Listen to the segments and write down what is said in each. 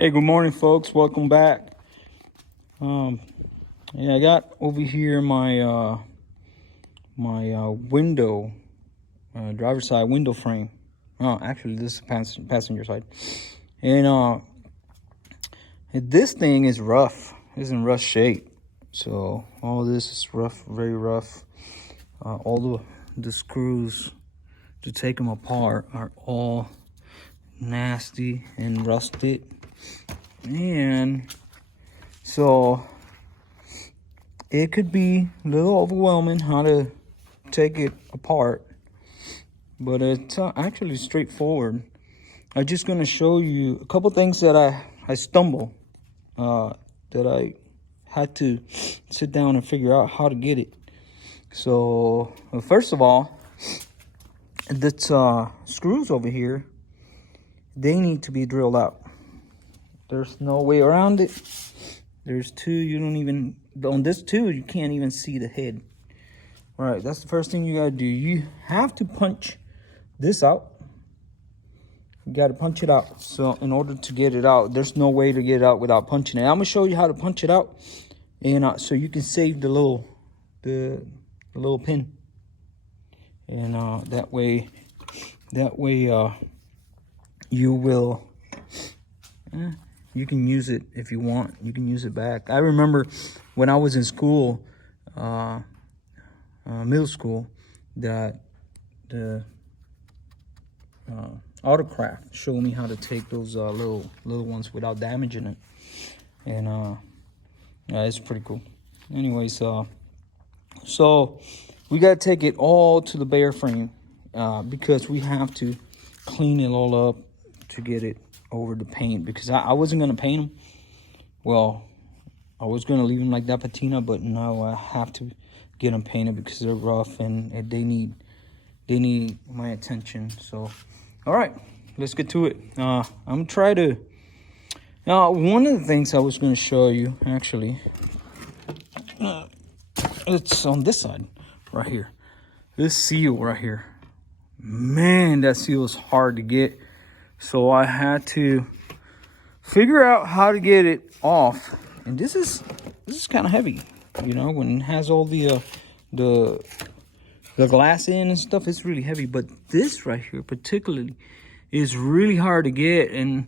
Hey, good morning, folks. Welcome back. Yeah, I got over here my window, driver's side window frame. Oh, actually, this is passenger side, and this thing is rough. It's in rough shape. So all this is rough, very rough. All the screws to take them apart are all nasty and rusted, and so it could be a little overwhelming how to take it apart, but it's actually straightforward. I'm just going to show you a couple things that I stumbled, that I had to sit down and figure out how to get it. So first of all, the screws over here, they need to be drilled out. There's no way around it. There's two, you don't even, on this two, you can't even see the head. All right, that's the first thing you gotta do. You have to punch this out. You gotta punch it out. So in order to get it out, there's no way to get it out without punching it. I'm gonna show you how to punch it out, and so you can save the little pin. And that way you will, you can use it if you want. You can use it back. I remember when I was in school, middle school, that the autocraft showed me how to take those little ones without damaging it, and yeah, it's pretty cool. Anyways, so we got to take it all to the bare frame, because we have to clean it all up to get it over the paint, because I wasn't going to paint them. Well, I was going to leave them like that patina, but now I have to get them painted because they're rough and they need my attention. So all right, let's get to it. I'm gonna try to, now one of the things I was going to show you, actually, it's on this side right here. This seal right here, man, that seal is hard to get. So I had to figure out how to get it off. And this is kind of heavy, you know, when it has all the glass in and stuff. It's really heavy. But this right here particularly is really hard to get, and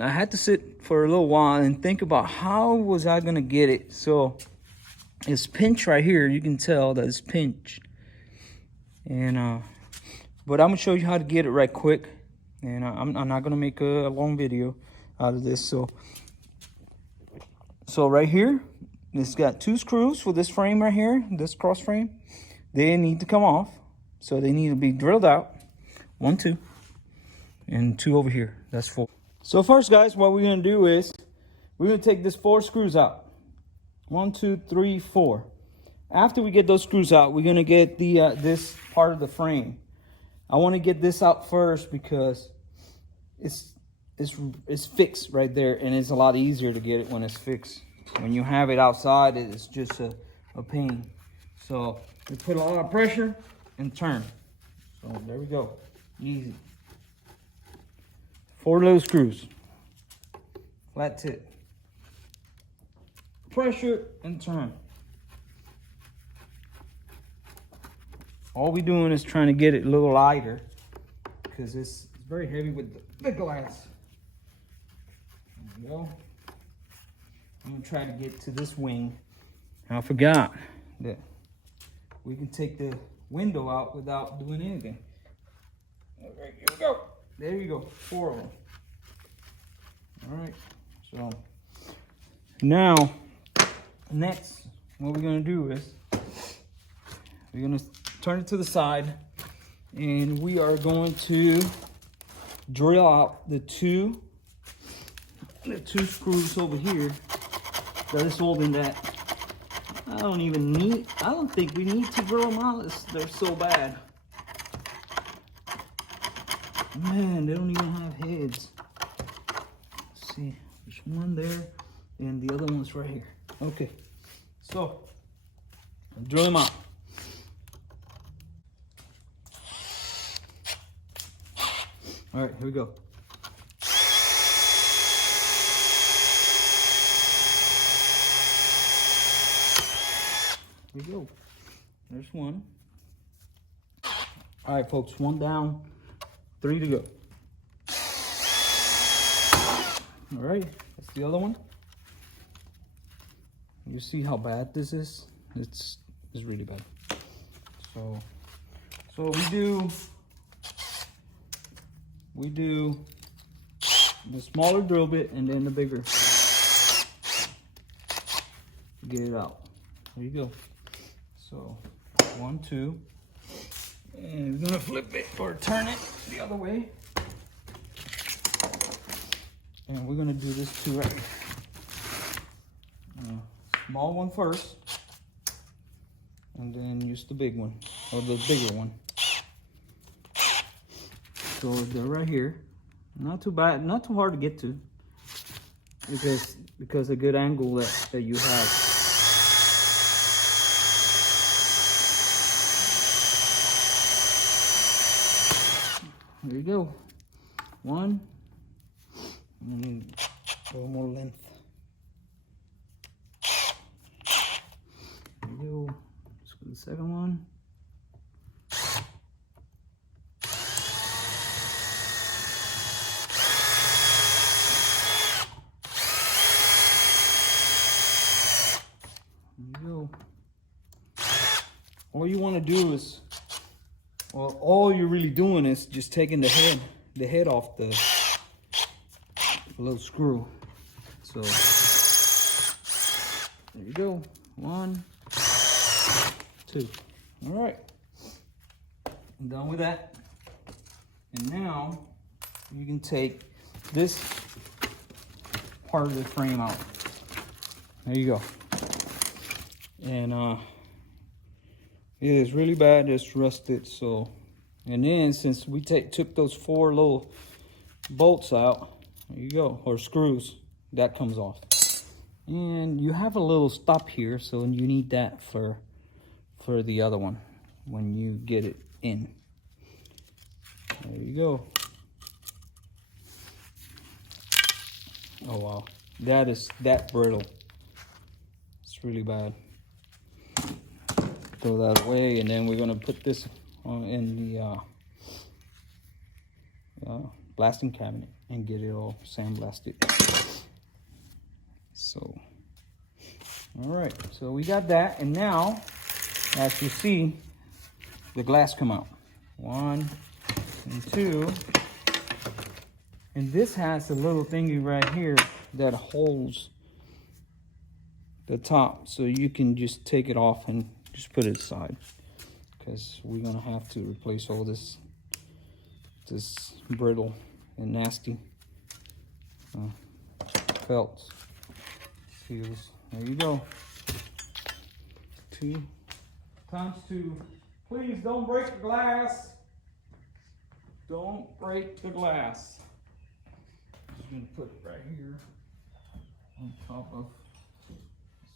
I had to sit for a little while and think about how was I gonna get it. So it's pinched right here. You can tell that it's pinched, and but I'm gonna show you how to get it right quick. And I'm not gonna make a long video out of this. So right here, it's got two screws for this frame right here, this cross frame. They need to come off, so they need to be drilled out. 1, 2, and 2 over here. That's 4. So first, guys, what we're gonna do is we're gonna take this 4 screws out. 1, 2, 3, 4. After we get those screws out, we're gonna get the this part of the frame. I want to get this out first because it's fixed right there, and it's a lot easier to get it when it's fixed. When you have it outside, it's just a pain. So we put a lot of pressure and turn. So there we go, easy. 4 little screws, flat tip, pressure and turn. All we're doing is trying to get it a little lighter because it's very heavy with the glass. There we go. I'm gonna try to get to this wing. I forgot that we can take the window out without doing anything. Okay, here we go. There you go, 4 of them. All right, so now next what we're gonna do is we're gonna turn it to the side, and we are going to drill out the two screws over here that is holding that. I don't think we need to drill them out. They're so bad. Man, they don't even have heads. Let's see, there's one there and the other one's right here. Okay, so drill them out. All right, here we go. Here we go. There's one. All right, folks, 1 down, 3 to go. All right, that's the other one. You see how bad this is? It's really bad. So we do the smaller drill bit and then the bigger. Get it out. There you go. So 1, 2, and we're gonna flip it or turn it the other way. And we're gonna do this too right here. Small one first, and then use the big one, or the bigger one. So they're right here. Not too bad, not too hard to get to, because a good angle that you have. There you go. One, and a little more length. There you go. Let's go to the second one. There you go. All you want to do is, well, all you're really doing is just taking the head off the little screw. So there you go. 1, 2. All right, I'm done with that. And now you can take this part of the frame out. There you go. And it is really bad. It's rusted. So, and then since we took those 4 little bolts out, there you go, or screws, that comes off. And you have a little stop here, so you need that for the other one when you get it in. There you go. Oh wow, that is that brittle. It's really bad. Throw that away, and then we're gonna put this in the blasting cabinet and get it all sandblasted. So, all right, so we got that, and now, as you see, the glass come out. 1 and 2, and this has a little thingy right here that holds the top, so you can just take it off and just put it aside, because we're gonna have to replace all this brittle and nasty felt seals. There you go. 2 times 2. Please don't break the glass. Don't break the glass. Just gonna put it right here on top of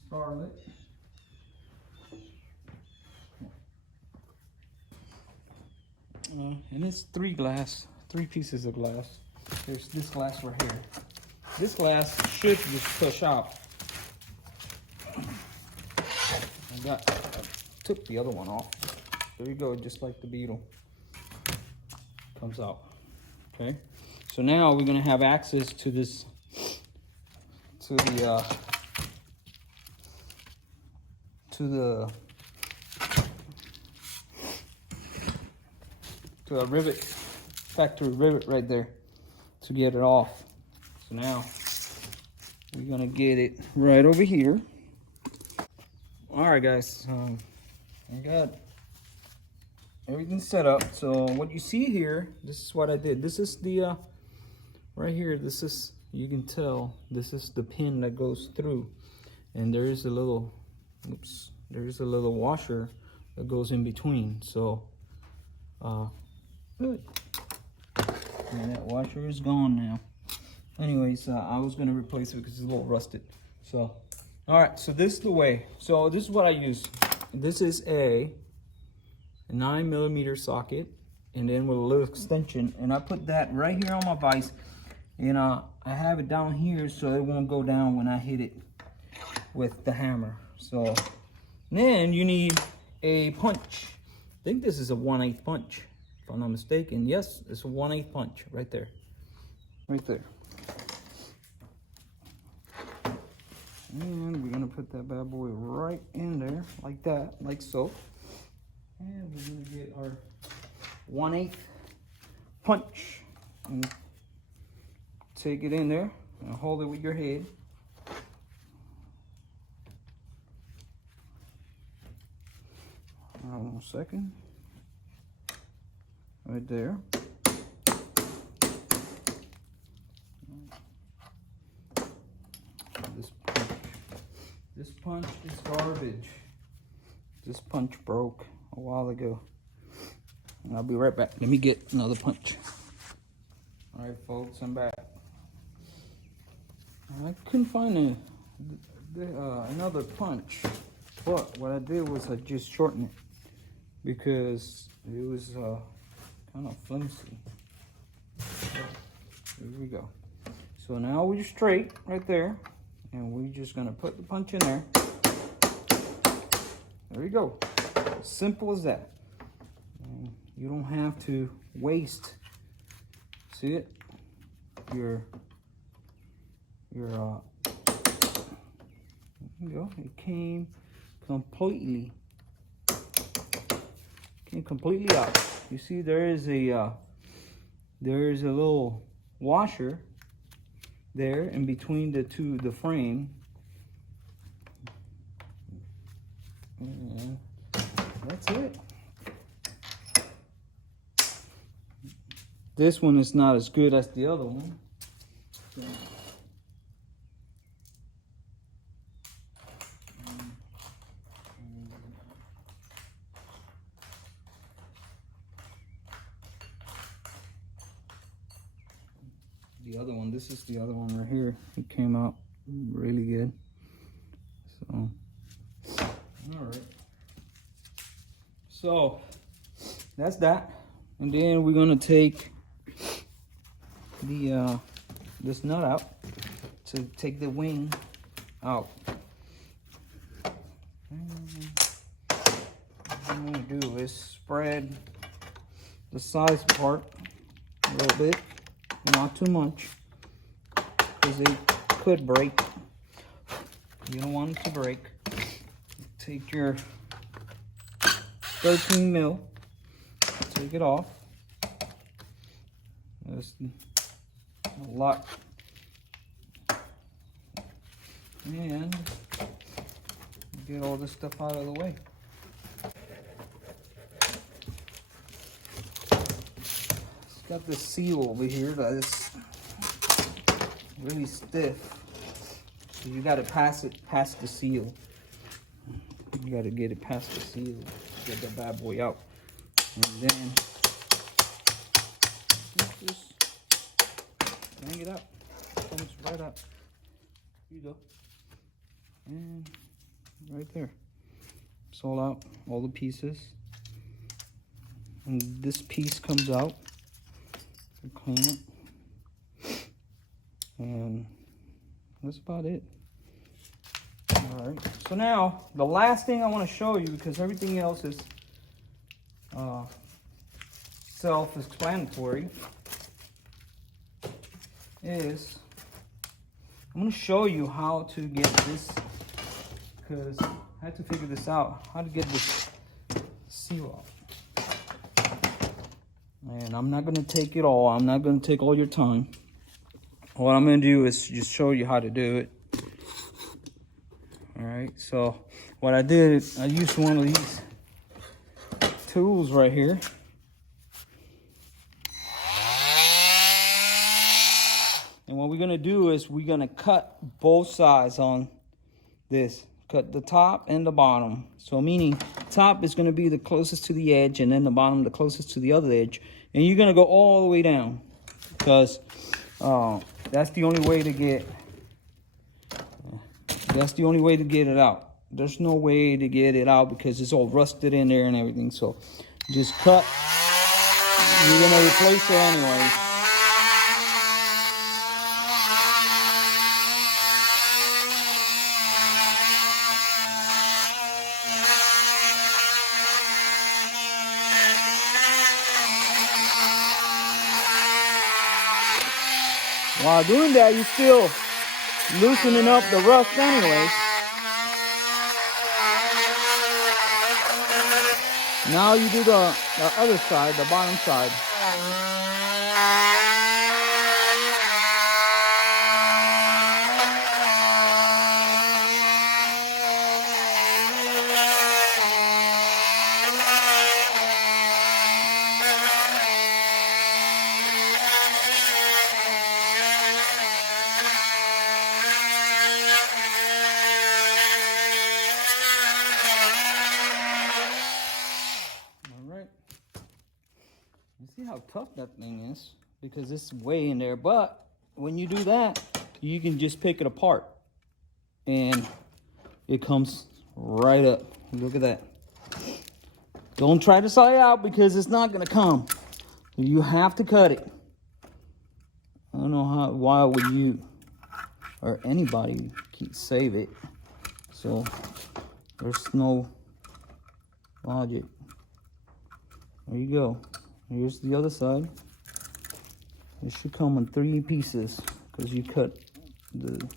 Scarlet. And it's 3 pieces of glass. There's this glass right here. This glass should just push out. I took the other one off. There you go, just like the Beetle. Comes out. Okay. So now we're gonna have access to this, to a rivet, factory rivet right there to get it off. So now we're gonna get it right over here. All right, guys, I got everything set up. So what you see here, this is what I did. This is the right here. This is, you can tell, this is the pin that goes through, and there is a little, oops, there is a little washer that goes in between. So good. And that washer is gone now. Anyways, I was gonna replace it because it's a little rusted. So, all right, so this is the way. So this is what I use. This is a 9mm socket, and then with a little extension, and I put that right here on my vise, and I have it down here so it won't go down when I hit it with the hammer. So And then you need a punch. I think this is a 1/8 punch, if I'm not mistaken. Yes, it's a 1/8 punch right there. Right there. And we're gonna put that bad boy right in there, like that, like so. And we're gonna get our 1/8 punch and take it in there and hold it with your head. One second. Right there. This punch is garbage. This punch broke a while ago. And I'll be right back. Let me get another punch. All right, folks, I'm back. I couldn't find another punch, but what I did was I just shortened it because it was kind of flimsy. Here we go. So now we're straight right there, and we're just gonna put the punch in there. There we go. Simple as that. And you don't have to waste. See it? There you go. It came completely out. You see, there is a little washer there in between the frame. And that's it. This one is not as good as the other one. So, the other one, this is the other one right here. It came out really good. So, all right. So that's that. And then we're gonna take the this nut out to take the wing out. And what I'm gonna do is spread the sides apart a little bit, not too much, because it could break. You don't want it to break. Take your 13 mil, take it off. There's a lot. And get all this stuff out of the way. It's got this seal over here that is really stiff. So you gotta pass it past the seal. You gotta get it past the seal. Get the bad boy out. And then just bang it up. Comes right up. Here you go. And right there. It's all out, all the pieces. And this piece comes out. You clean it. And that's about it. All right. So now, the last thing I want to show you, because everything else is self-explanatory, is I'm going to show you how to get this, because I had to figure this out, how to get this seal off. And I'm not going to take it all. I'm not going to take all your time. What I'm going to do is just show you how to do it. All right, so what I did, I used one of these tools right here. And what we're gonna do is we're gonna cut both sides on this. Cut the top and the bottom. So meaning top is gonna be the closest to the edge, and then the bottom the closest to the other edge. And you're gonna go all the way down, because that's the only way to get it out. There's no way to get it out because it's all rusted in there and everything. So just cut. You're gonna replace it anyway. While doing that, you're still loosening up the rust anyways. Now you do the other side, the bottom side. All right. You see how tough that thing is? Because it's way in there. But when you do that, you can just pick it apart. And it comes right up. Look at that. Don't try to saw it out because it's not going to come. You have to cut it. I don't know why would you or anybody save it. So there's no logic. There you go. Here's the other side. It should come in 3 pieces because you cut the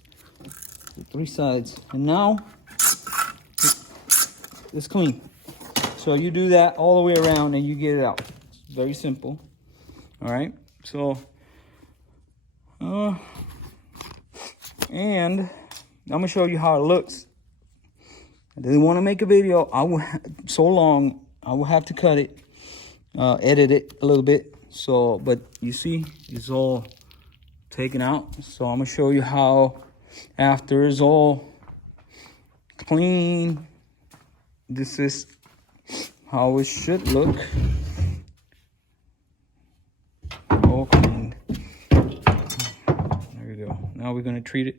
3 sides. And now it's clean. So you do that all the way around and you get it out. It's very simple. All right. So, and I'm gonna show you how it looks. I didn't want to make a video. I will have to cut it, edit it a little bit. So, but you see, it's all taken out. So I'm gonna show you how after it's all clean. This is how it should look. All cleaned. There we go. Now we're gonna treat it,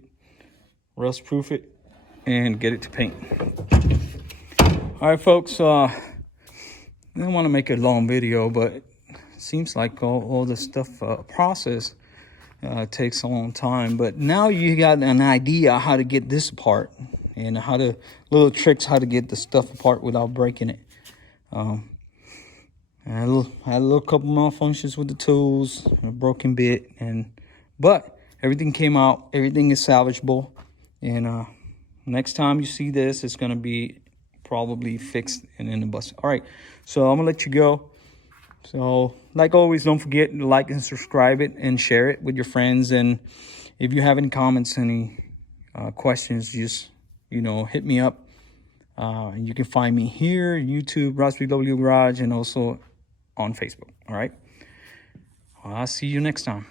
rust proof it, and get it to paint. All right, folks. I don't want to make a long video, but it seems like all the stuff process takes a long time. But now you got an idea how to get this apart and little tricks how to get the stuff apart without breaking it. I had a little couple malfunctions with the tools, a broken bit, but everything came out. Everything is salvageable, and next time you see this, it's gonna be probably fixed and in the bus. All right, so I'm gonna let you go. So, like always, don't forget to like and subscribe it and share it with your friends. And if you have any comments, any questions, just hit me up. You can find me here, YouTube, Raspberry W Garage, and also on Facebook. All right. I'll see you next time.